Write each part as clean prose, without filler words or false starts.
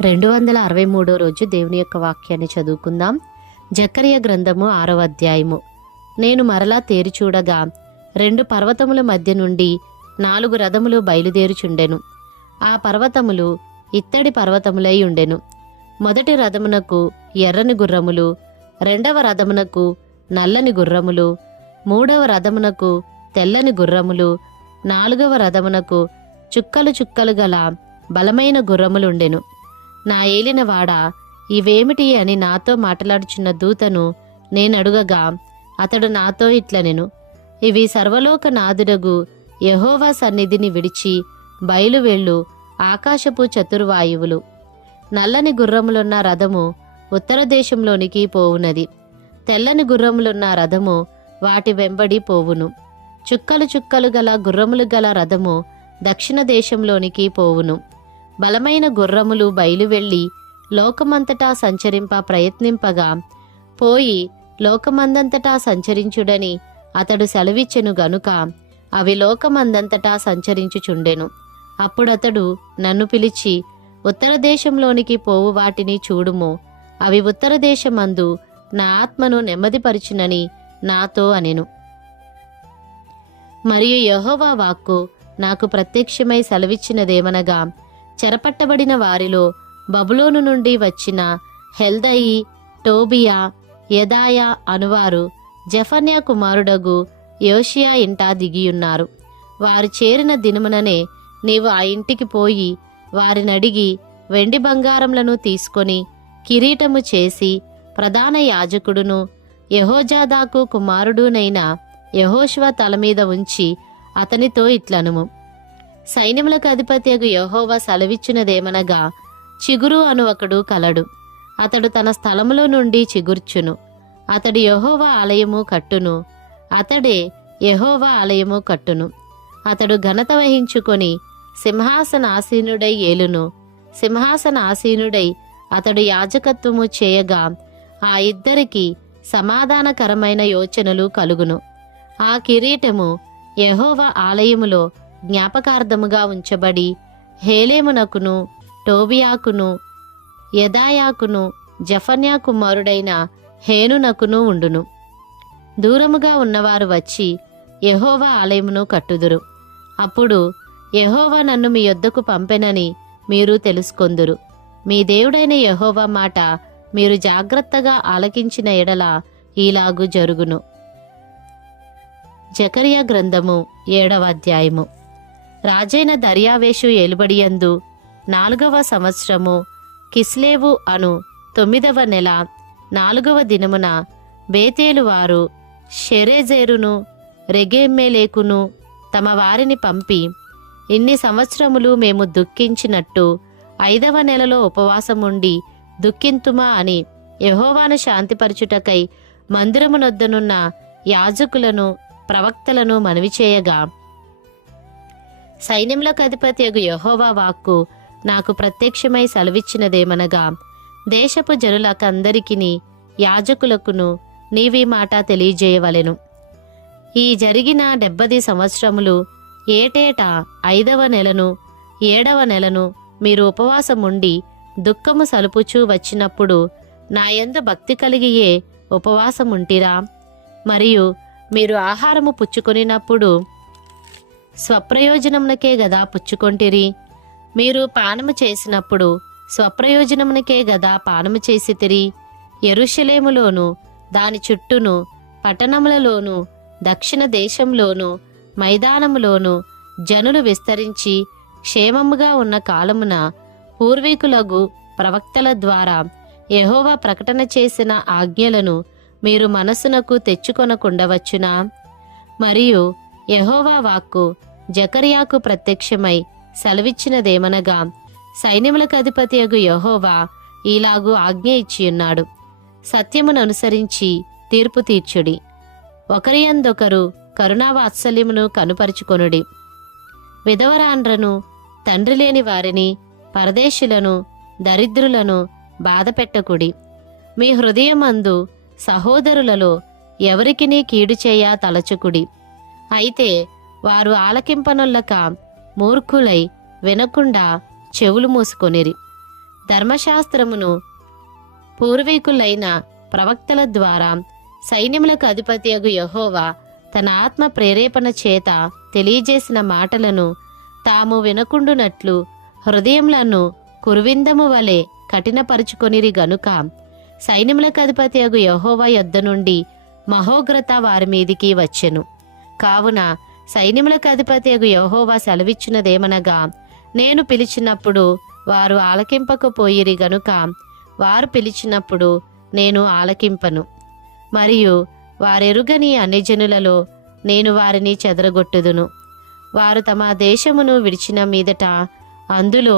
263 రోజు దేవుని యొక్క వాక్యాన్ని చదువుకుందాం. జకర్యా గ్రంథము 6వ అధ్యాయము. నేను మరలా తేరిచూడగా 2 పర్వతముల మధ్య నుండి 4 రథములు బయలుదేరుచుండెను. ఆ పర్వతములు ఇత్తడి పర్వతములై ఉండెను. మొదటి రథమునకు ఎర్రని గుర్రములు, రెండవ రథమునకు నల్లని గుర్రములు, మూడవ రథమునకు తెల్లని గుర్రములు, నాలుగవ రథమునకు చుక్కలు చుక్కలు గల బలమైన గుర్రములుండెను. నా ఏలినవాడా, ఇవేమిటి అని నాతో మాట్లాడుచున్న దూతను నేనడుగగా అతడు నాతో ఇట్లనెను, ఇవి సర్వలోక నాదుడగు యెహోవా సన్నిధిని విడిచి బయలువెళ్ళు ఆకాశపు చతుర్వాయువులు. నల్లని గుర్రములున్న రథము ఉత్తర దేశంలోనికి పోవునది, తెల్లని గుర్రములున్న రథము వాటి వెంబడి పోవును. చుక్కలు చుక్కలు గల గుర్రములు గల రథము దక్షిణ దేశంలోనికి పోవును. బలమైన గుర్రములు బయలువెళ్ళి లోకమంతటా సంచరింప ప్రయత్నింపగా పోయి లోకమందంతటా సంచరించుడని అతడు సెలవిచ్చెను గనుక అవి లోకమందంతటా సంచరించుచుండెను. అప్పుడతడు నన్ను పిలిచి, ఉత్తర దేశంలోనికి పోవు వాటిని చూడుము, అవి ఉత్తర దేశమందు నా ఆత్మను నెమ్మదిపరిచునని నాతో అనెను. మరియు యెహోవా వాక్కు నాకు ప్రత్యక్షమై సెలవిచ్చినదేమనగా, చెరపట్టబడిన వారిలో బబులోను నుండి వచ్చిన హెల్దయి, టోబియా, యెదాయా అనువారు జెఫన్యా కుమారుడగు యోషియా ఇంట దిగియున్నారు. వారు చేరిన దినముననే నీవు ఆ ఇంటికి పోయి వారినడిగి వెండి బంగారములను తీసుకొని కిరీటము చేసి ప్రధాన యాజకుడును యెహోజాదాకు కుమారుడునైన యెహోషువ తల మీద ఉంచి అతనితో ఇట్లనుము, సైన్యములకు అధిపతియగు యెహోవా సెలవిచ్చినదేమనగా, చిగురు అను ఒకడు కలడు. అతడు తన స్థలములో నుండి చిగుర్చును. అతడు యెహోవా ఆలయము కట్టును. అతడే యెహోవా ఆలయము కట్టును. అతడు ఘనత వహించుకొని సింహాసనాసీనుడై ఏలును. సింహాసనాసీనుడై అతడు యాజకత్వము చేయగా ఆ ఇద్దరికి సమాధానకరమైన యోచనలు కలుగును. ఆ కిరీటము యెహోవా ఆలయములో జ్ఞాపకార్థముగా ఉంచబడి హేలేమునకును టోబియాకును యెదాయాకును జెఫన్యా కుమారుడైన హేనునకును ఉండును. దూరముగా ఉన్నవారు వచ్చి యెహోవా ఆలయమును కట్టుదురు. అప్పుడు యెహోవా నన్ను మీ యొద్దకు పంపెనని మీరు తెలుసుకొందురు. మీ దేవుడైన యెహోవా మాట మీరు జాగ్రత్తగా ఆలకించిన ఎడల ఈలాగు జరుగును. జకర్యా గ్రంథము 7వ అధ్యాయము. రాజైన దర్యావేషు ఏలుబడియందు 4వ సంవత్సరము కిస్లేవు అను 9వ నెల 4వ దినమున బేతేలు వారు షెరెజెరును రెగెమ్మెలేకును తమ వారిని పంపి, ఇన్ని సంవత్సరములు మేము దుఃఖించినట్టు 5వ నెలలో ఉపవాసముండి దుఃఖింతుమా అని యెహోవాను శాంతిపరచుటకై మందిరమునొద్దనున్న యాజకులను ప్రవక్తలను మనవి చేయగా, సైన్యములకు అధిపతియగు యెహోవా వాక్కు నాకు ప్రత్యక్షమై సెలవిచ్చినదేమనగా, దేశపు జనులకందరికిని యాజకులకును నీవీ మాట తెలియజేయవలెను. ఈ జరిగిన 70 సంవత్సరములు ఏటేటా 5వ నెలను 7వ నెలను మీరు ఉపవాసముండి దుఃఖము సలుపుచూ వచ్చినప్పుడు నా యందు భక్తి కలిగియే ఉపవాసముంటిరా? మరియు మీరు ఆహారము పుచ్చుకొనినప్పుడు స్వప్రయోజనమునకే గదా పుచ్చుకొంటిరి? మీరు పానము చేసినప్పుడు స్వప్రయోజనమునకే గదా పానము చేసితిరి? యెరూషలేములోను దాని చుట్టూను పట్టణములలోను దక్షిణ దేశంలోను మైదానములోను జనులు విస్తరించి క్షేమముగా ఉన్న కాలమున పూర్వీకులగు ప్రవక్తల ద్వారా యెహోవా ప్రకటన చేసిన ఆజ్ఞలను మీరు మనసునకు తెచ్చుకొనకుండవచ్చునా? మరియు యెహోవా వాక్కు జకర్యాకు ప్రత్యక్షమై సెలవిచ్చినదేమనగా, సైన్యములకు అధిపతియగు యెహోవా ఈలాగు ఆజ్ఞ ఇచ్చియున్నాడు, సత్యమును అనుసరించి తీర్పు తీర్చుడి, ఒకరియందొకరు కరుణావాత్సల్యమును కనుపరుచుకొనుడి, విధవరాండ్రను తండ్రి లేని వారిని పరదేశులను దరిద్రులను బాధపెట్టకుడి. మీ హృదయమందు సహోదరులలో ఎవరికినీ కీడు చేయ తలచుకుడి. అయితే వారు ఆలకింపనొల్లక మూర్ఖులై వినకుండా చెవులు మూసుకొనిరి. ధర్మశాస్త్రమును పూర్వీకులైన ప్రవక్తల ద్వారా సైన్యములకు అధిపతియగు యెహోవా తన ఆత్మ ప్రేరేపణ చేత తెలియజేసిన మాటలను తాము వినకుండునట్లు హృదయములను కురువిందము వలె కఠినపరుచుకొనిరి గనుక సైన్యములకు అధిపతియగు యెహోవా యొద్ద నుండి మహోగ్రత వారి మీదికి వచ్చెను. కావున సైన్యములకు అధిపతియగు యెహోవా సెలవిచ్చినదేమనగా, నేను పిలిచినప్పుడు వారు ఆలకింపకపోయిరి గనుక వారు పిలిచినప్పుడు నేను ఆలకింపను. మరియు వారెరుగని అన్యజనులలో నేను వారిని చెదరగొట్టుదును. వారు తమ దేశమును విడిచిన మీదట అందులో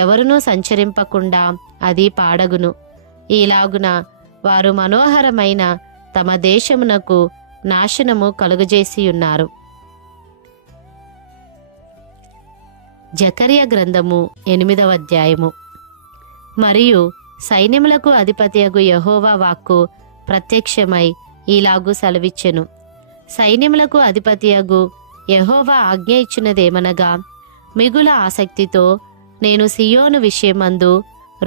ఎవరునూ సంచరింపకుండా అది పాడగును. ఈలాగున వారు మనోహరమైన తమ దేశమునకు నాశనము కలుగజేసియున్నారు. జకర్యా గ్రంథము 8వ అధ్యాయము. మరియు సైన్యములకు అధిపతియగు యెహోవా వాక్కు ప్రత్యక్షమై ఈలాగు సెలవిచ్చెను. సైన్యములకు అధిపతియగు యెహోవా ఆజ్ఞ ఇచ్చినదేమనగా, మిగుల ఆసక్తితో నేను సియోను విషయమందు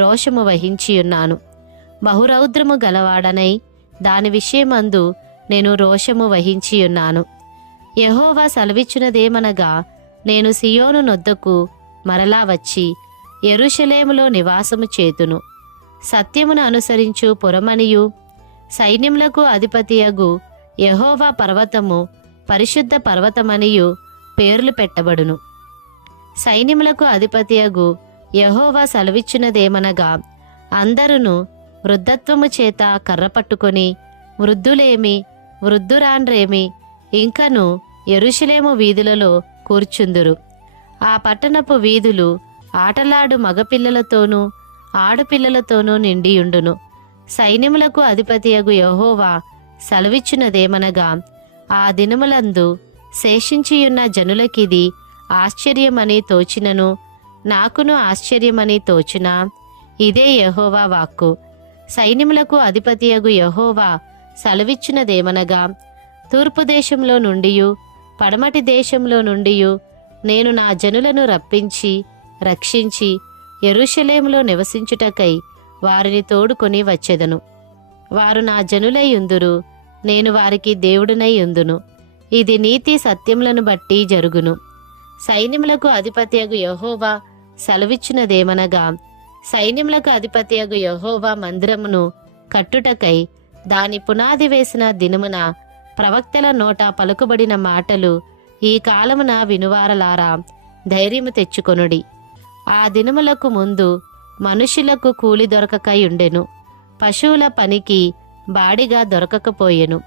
రోషము వహించియున్నాను. బహురౌద్రము గలవాడనై దాని విషయమందు నేను రోషము వహించియున్నాను. యెహోవా సెలవిచ్చినదేమనగా, నేను సియోను నొద్దకు మరలా వచ్చి యెరూషలేములో నివాసము చేతును. సత్యమును అనుసరించు పురమనియు సైన్యములకు అధిపతియగు యెహోవా పర్వతము పరిశుద్ధ పర్వతమనియు పేర్లు పెట్టబడును. సైన్యములకు అధిపతియగు యెహోవా సెలవిచ్చినదేమనగా, అందరును వృద్ధత్వము చేత కర్ర పట్టుకొని వృద్ధులేమి వృద్ధురాండ్రేమి ఇంకను యెరూషలేము వీధులలో కూర్చుందురు. ఆ పట్టణపు వీధులు ఆటలాడు మగపిల్లలతోనూ ఆడపిల్లలతోనూ నిండియుండును. సైన్యములకు అధిపతియగు యెహోవా సెలవిచ్చినదేమనగా, ఆ దినములందు శేషించియున్న జనులకిది ఆశ్చర్యమని తోచినను నాకును ఆశ్చర్యమని తోచునా? ఇదే యెహోవా వాక్కు. సైన్యములకు అధిపతియగు యెహోవా సెలవిచ్చినదేమనగా, తూర్పు దేశంలో నుండియు పడమటి దేశంలో నుండియు నేను నా జనులను రప్పించి రక్షించి యెరూషలేములో నివసించుటకై వారిని తోడుకొని వచ్చెదను. వారు నా జనులై యుందురు, నేను వారికి దేవుడునై యుందును. ఇది నీతి సత్యములను బట్టి జరుగును. సైన్యములకు అధిపతియగు యెహోవా సెలవిచ్చినదేమనగా, సైన్యములకు అధిపతియగు యెహోవా మందిరమును కట్టుటకై దాని పునాది వేసిన దినమున ప్రవక్తల నోట పలుకుబడిన మాటలు ఈ కాలమున వినువారలారా ధైర్యము తెచ్చుకొనుడి. ఆ దినములకు ముందు మనుషులకు కూలి దొరకకయుండెను. పశువుల పనికి బాడిగా దొరకకపోయెను.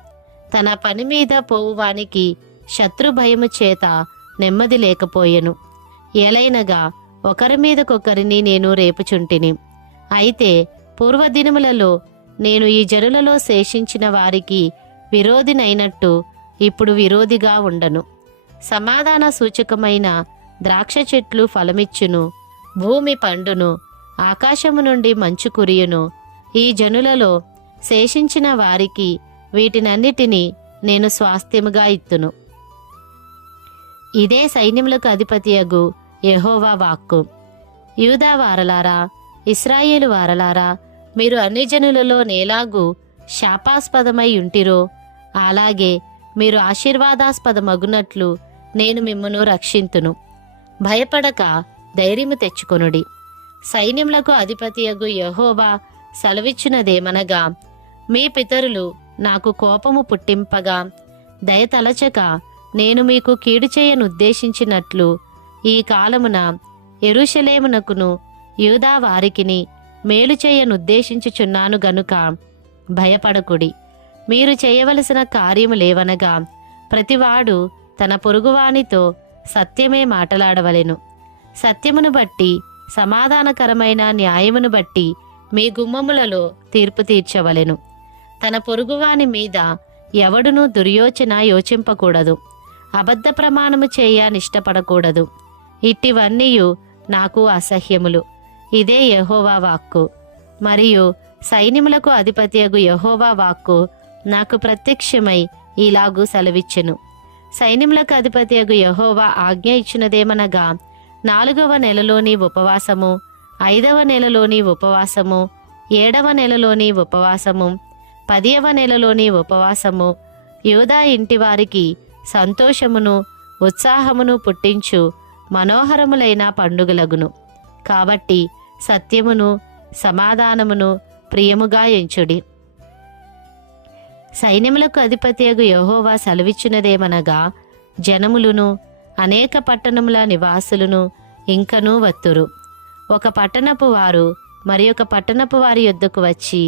తన పని మీద పోవువానికి శత్రుభయము చేత నెమ్మది లేకపోయెను. ఎలైనగా ఒకరి మీదకొకరిని నేను రేపుచుంటిని. అయితే పూర్వదినములలో నేను ఈ జనులలో శేషించిన వారికి విరోధినైనట్టు ఇప్పుడు విరోధిగా ఉండను. సమాధాన సూచకమైన ద్రాక్ష చెట్లు ఫలమిచ్చును, భూమి పండును, ఆకాశము నుండి మంచు కురియును. ఈ జనులలో శేషించిన వారికి వీటినన్నిటినీ నేను స్వాస్థ్యముగా ఇత్తును. ఇదే సైన్యములకు అధిపతియగు యెహోవా వాక్కు. యూదా వారలారా, ఇశ్రాయేలు వారలారా, మీరు అన్ని జనులలో నేలాగు శాపాస్పదమై ఉంటిరో అలాగే మీరు ఆశీర్వాదాస్పదమగునట్లు నేను మిమ్మును రక్షింతును. భయపడక ధైర్యము తెచ్చుకొనుడి. సైన్యములకు అధిపతియగు యెహోవా సెలవిచ్చినదేమనగా, మీ పితరులు నాకు కోపము పుట్టింపగా దయతలచక నేను మీకు కీడు చేయనుద్దేశించినట్లు ఈ కాలమున యెరూషలేమునకును యూదా వారికిని మేలు చేయనుద్దేశించుచున్నాను గనుక భయపడకుడి. మీరు చేయవలసిన కార్యములేవనగా, ప్రతివాడు తన పొరుగువానితో సత్యమే మాటలాడవలెను. సత్యమును బట్టి సమాధానకరమైన న్యాయమును బట్టి మీ గుమ్మములలో తీర్పు తీర్చవలెను. తన పొరుగువాని మీద ఎవడునూ దుర్యోచన యోచింపకూడదు. అబద్ధ ప్రమాణము చేయ నిష్టపడకూడదు. ఇట్టివన్నీయు నాకు అసహ్యములు. ఇదే యెహోవా వాక్కు. మరియు సైన్యములకు అధిపతియగు యెహోవా వాక్కు నాకు ప్రత్యక్షమై ఇలాగు సెలవిచ్చెను. సైన్యములకు అధిపతియగు యెహోవా ఆజ్ఞ ఇచ్చినదేమనగా, 4వ నెలలోని ఉపవాసము 5వ నెలలోని ఉపవాసము, 7వ నెలలోని ఉపవాసము, 10వ నెలలోని ఉపవాసము యూదా ఇంటి వారికి సంతోషమును ఉత్సాహమును పుట్టించు మనోహరములైన పండుగలగును. కాబట్టి సత్యమును సమాధానమును ప్రియముగా ఎంచుడి. సైన్యములకు అధిపతియగు యెహోవా సెలవిచ్చినదేమనగా, జనములును అనేక పట్టణముల నివాసులను ఇంకనూ వత్తురు. ఒక పట్టణపు వారు మరి ఒక పట్టణపు వారి యొద్దకు వచ్చి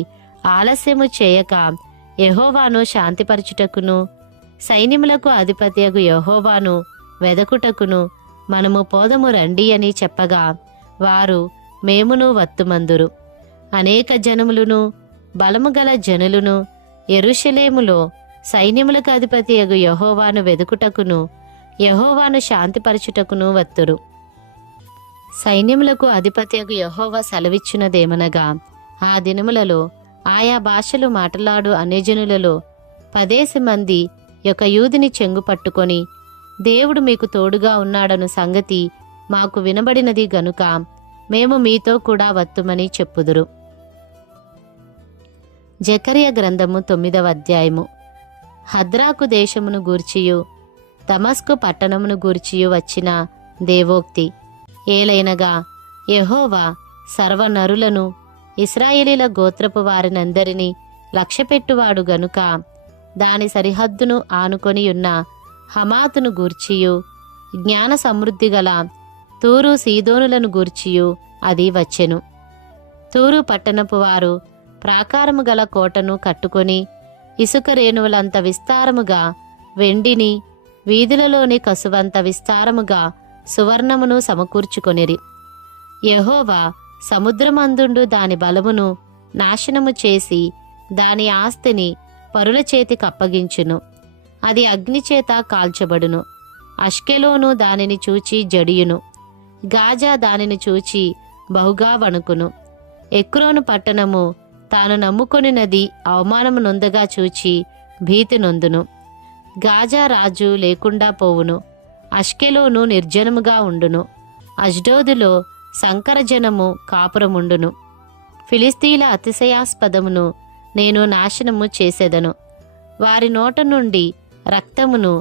ఆలస్యము చేయక యెహోవాను శాంతిపరచుటకును సైన్యములకు అధిపతియగు యెహోవాను వెదకుటకును మనము పోదము రండి అని చెప్పగా, వారు మేమును వత్తుమందురు. అనేక జనములను బలము గల జనులను యెరూషలేములో సైన్యములకు అధిపతియగు యెహోవాను వెదుకుటకును యెహోవాను శాంతిపరచుటకును వత్తురు. సైన్యములకు అధిపతియగు యెహోవా సెలవిచ్చినదేమనగా, ఆ దినములలో ఆయా భాషలు మాట్లాడు అన్యజనులలో 10 మంది ఒక యూదుని చెంగు పట్టుకొని, దేవుడు మీకు తోడుగా ఉన్నాడను సంగతి మాకు వినబడినది గనుక మేము మీతో కూడా వత్తుమని చెప్పుదురు. జకర్యా గ్రంథము 9వ అధ్యాయము. హద్రాకు దేశమును గూర్చియు దమస్కు పట్టణమును గూర్చియు వచ్చిన దేవోక్తి. ఏలైనగా యెహోవా సర్వనరులను ఇశ్రాయేలీల గోత్రపు వారినందరినీ లక్ష్యపెట్టువాడు గనుక దాని సరిహద్దును ఆనుకొని ఉన్న హమాతును గూర్చియు జ్ఞాన సమృద్ధి గల తూరు సీదోనులను గూర్చియు అది వచ్చెను. తూరు పట్టణపు వారు ప్రాకారము గల కోటను కట్టుకొని ఇసుక రేణువులంత విస్తారముగా వెండిని, వీధులలోని కసువంత విస్తారముగా సువర్ణమును సమకూర్చుకొనిరి. యెహోవా సముద్రమందుండు దాని బలమును నాశనము చేసి దాని ఆస్తిని పరుల చేతికి అప్పగించును. అది అగ్నిచేత కాల్చబడును. అష్కెలోను దానిని చూచి జడియును. గాజా దానిని చూచి బహుగా వణుకును. ఎక్రోను పట్టణము తాను నమ్ముకొనినది అవమానము నొందగా చూచి భీతి నొందును. గాజా రాజు లేకుండా పోవును. అష్కెలోను నిర్జనముగా ఉండును. అష్డోదులో సంకరజనము కాపురముండును. ఫిలిస్తీల అతిశయాస్పదమును నేను నాశనము చేసేదను. వారి నోట నుండి రక్తమును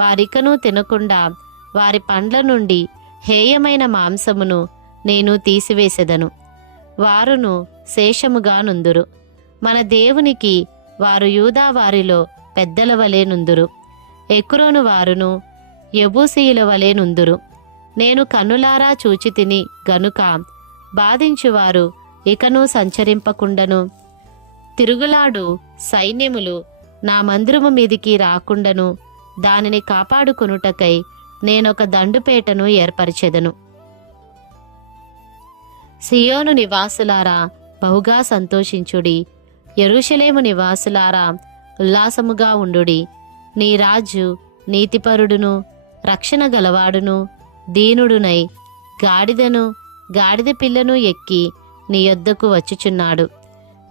వారికను తినకుండా వారి పండ్ల నుండి హేయమైన మాంసమును నేను తీసివేసెదను. వారును శేషముగా నుందురు. మన దేవునికి వారు యూదా వారిలో పెద్దల వలె నుందురు. ఎక్రోను వారును యెబూసీయుల వలె నుందురు. నేను కన్నులారా చూచి తిని గనుక బాధించువారు ఇకను సంచరింపకుండను. తిరుగులాడు సైన్యములు నా మందిరము మీదికి రాకుండను దానిని కాపాడుకొనుటకై నేనొక దండుపేటను ఏర్పరిచెదను. సియోను నివాసులారా బహుగా సంతోషించుడి. యెరూషలేము నివాసులారా ఉల్లాసముగా ఉండుడి. నీ రాజు నీతిపరుడును రక్షణ గలవాడును దీనుడునై గాడిదను గాడిద పిల్లను ఎక్కి నీ యొద్దకు వచ్చుచున్నాడు.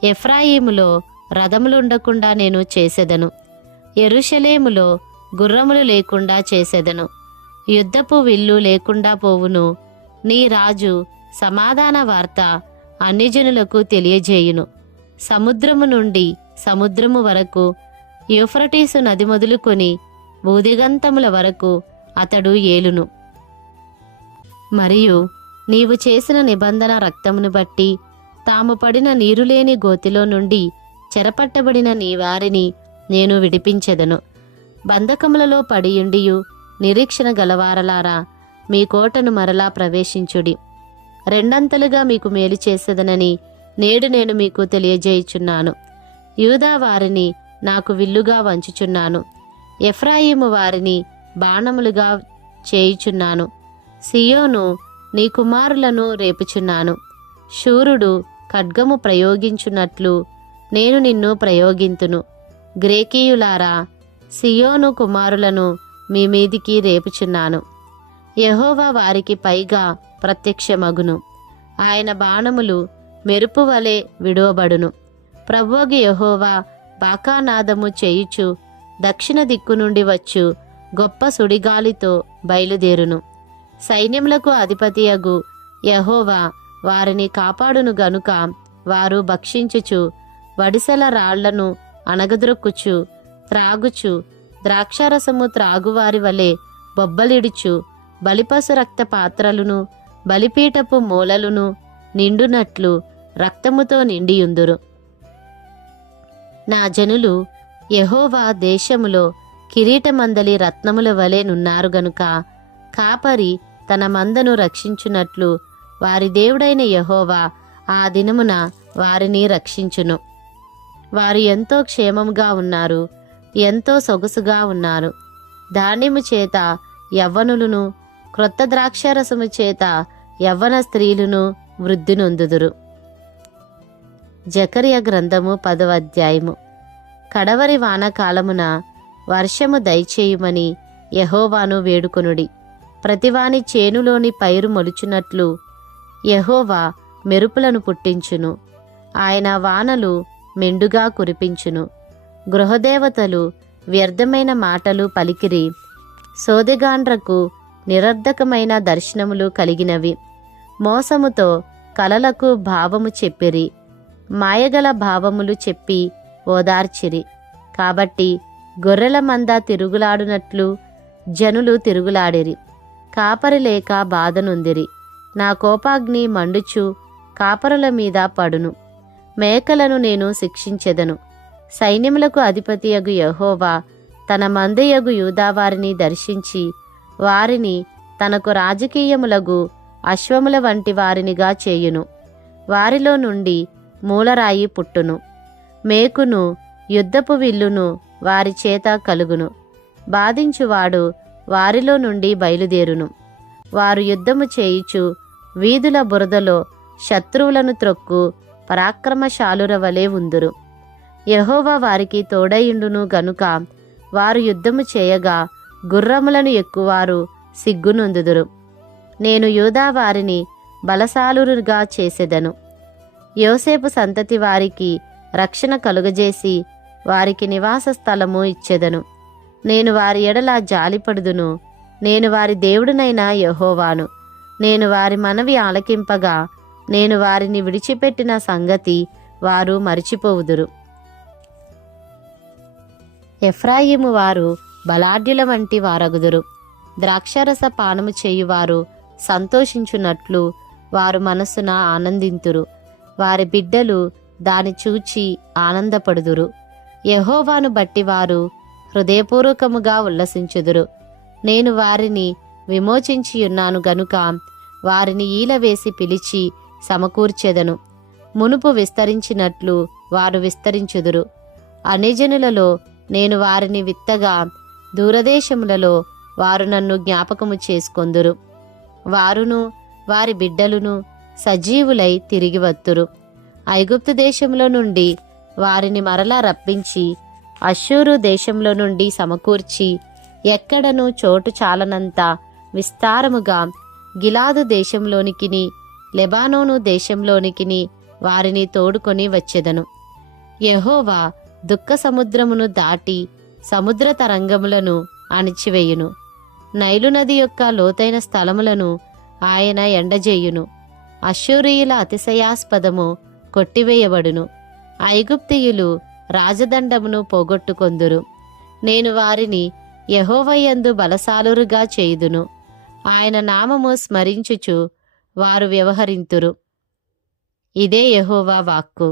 ఎఫ్రాయిములో రథములుండకుండా నేను చేసెదను. యెరూషలేములో గుర్రములు లేకుండా చేసెదను. యుద్ధపు విల్లు లేకుండా పోవును. నీ రాజు సమాధాన వార్త అన్యజనులకు తెలియజేయును. సముద్రము నుండి సముద్రము వరకు, యూఫ్రటీసు నది మొదలుకొని భూదిగంతముల వరకు అతడు ఏలును. మరియు నీవు చేసిన నిబంధన రక్తమును బట్టి తాము పడిన నీరులేని గోతిలో నుండి చెరపట్టబడిన నీ వారిని నేను విడిపించెదను. బంధకములలో పడియుండియు నిరీక్షణ గలవారలారా మీ కోటను మరలా ప్రవేశించుడి. రెండంతలుగా మీకు మేలు చేసేదనని నేడు నేను మీకు తెలియజేయుచున్నాను. యూదా వారిని నాకు విల్లుగా వంచుచున్నాను. ఎఫ్రాయిము వారిని బాణములుగా చేయుచున్నాను. సియోను నీ కుమారులను రేపుచున్నాను. శూరుడు ఖడ్గము ప్రయోగించున్నట్లు నేను నిన్ను ప్రయోగింతును. గ్రేకీయులారా సియోను కుమారులను మీ మీదికి రేపుచున్నాను. యెహోవా వారికి పైగా ప్రత్యక్షమగును. ఆయన బాణములు మెరుపు వలె విడువబడును. ప్రభువగు యెహోవా బాకానాదము చేయుచు దక్షిణ దిక్కు నుండి వచ్చు గొప్ప సుడిగాలితో బయలుదేరును. సైన్యములకు అధిపతియగు యెహోవా వారిని కాపాడును గనుక వారు భక్షించుచు వడిసెల రాళ్లను అణగద్రొక్కుచు త్రాగుచు ద్రాక్షారసము త్రాగువారి వలె బొబ్బలిడుచు బలిపశు రక్త పాత్రలును బలిపీఠపు మూలలును నిండునట్లు రక్తముతో నిండియుందురు. నా జనులు యెహోవా దేశములో కిరీటమందలి రత్నముల వలె నున్నారు గనుక కాపరి తన మందను రక్షించున్నట్లు వారి దేవుడైన యెహోవా ఆ దినమున వారిని రక్షించును. వారు ఎంతో క్షేమముగా ఉన్నారు, ఎంతో సొగసుగా ఉన్నారు. ధాన్యము చేత యవ్వనులను, క్రొత్త ద్రాక్షారసము చేత యవ్వన స్త్రీలను వృద్ధి నొందుదురు. జకర్య గ్రంథము 10వ అధ్యాయము. కడవరి వానకాలమున వర్షము దయచేయుమని యెహోవాను వేడుకొనుడి. ప్రతివాని చేనులోని పైరు మొలుచున్నట్లు యెహోవా మెరుపులను పుట్టించును. ఆయన వానలు మెండుగా కురిపించును. గృహదేవతలు వ్యర్థమైన మాటలు పలికిరి. సోదెగాండ్రకు నిరర్ధకమైన దర్శనములు కలిగినవి. మోసముతో కలలకు భావము చెప్పిరి. మాయగల భావములు చెప్పి ఓదార్చిరి. కాబట్టి గొర్రెల మంద తిరుగులాడునట్లు జనులు తిరుగులాడిరి. కాపరి లేక బాధనుందిరి. నా కోపాగ్ని మండుచు కాపరుల మీద పడును. మేకలను నేను శిక్షించెదను. సైన్యములకు అధిపతియగు యెహోవా తన మందయగు యూదావారిని దర్శించి వారిని తనకు రాజకీయములగు అశ్వముల వంటి వారినిగా చేయును. వారిలో నుండి మూలరాయి పుట్టును. మేకును యుద్ధపు విల్లును వారి చేత కలుగును. బాధించువాడు వారిలో నుండి బయలుదేరును. వారు యుద్ధము చేయుచు వీధుల బురదలో శత్రువులను త్రొక్కు పరాక్రమశాలుర వలె ఉందురు. యెహోవా వారికి తోడయుండును గనుక వారు యుద్ధము చేయగా గుర్రములను ఎక్కువారు సిగ్గునొందుదురు. నేను యూదా వారిని బలశాలురుగా చేసెదను. యోసేపు సంతతి వారికి రక్షణ కలుగజేసి వారికి నివాస స్థలము ఇచ్చెదను. నేను వారి ఎడల జాలిపడుదును. నేను వారి దేవుడునైన యెహోవాను. నేను వారి మనవి ఆలకింపగా నేను వారిని విడిచిపెట్టిన సంగతి వారు మరిచిపోవుదురు. ఎఫ్రాయిము వారు బలాఢ్యుల వంటి వారగుదురు. ద్రాక్షరస పానము చేయువారు సంతోషించున్నట్లు వారు మనస్సున ఆనందింతురు. వారి బిడ్డలు దాని చూచి ఆనందపడుదురు. యెహోవాను బట్టి వారు హృదయపూర్వకముగా ఉల్లసించుదురు. నేను వారిని విమోచించియున్నాను గనుక వారిని ఈలవేసి పిలిచి సమకూర్చెదను. మునుపు విస్తరించినట్లు వారు విస్తరించుదురు. అన్యజనులలో నేను వారిని విత్తగా దూరదేశములలో వారు నన్ను జ్ఞాపకము చేసుకొందురు. వారును వారి బిడ్డలును సజీవులై తిరిగి వత్తురు. ఐగుప్తు దేశంలో నుండి వారిని మరలా రప్పించి అష్షూరు దేశంలో నుండి సమకూర్చి ఎక్కడనూ చోటు చాలనంత విస్తారముగా గిలాదు దేశంలోనికిని లెబానోను దేశంలోనికిని వారిని తోడుకొని వచ్చెదను. యెహోవా దుఃఖ సముద్రమును దాటి సముద్ర తరంగములను అణిచివేయును. నైలు నది యొక్క లోతైన స్థలములను ఆయన ఎండజేయును. అష్షూరీయుల అతిశయాస్పదము కొట్టివేయబడును. ఐగుప్తీయులు రాజదండమును పోగొట్టుకొందురు. నేను వారిని యెహోవాయందు బలశాలురుగా చేయుదును. ఆయన నామము స్మరించుచు వారు వ్యవహరింతురు. ఇదే యెహోవా వాక్కు.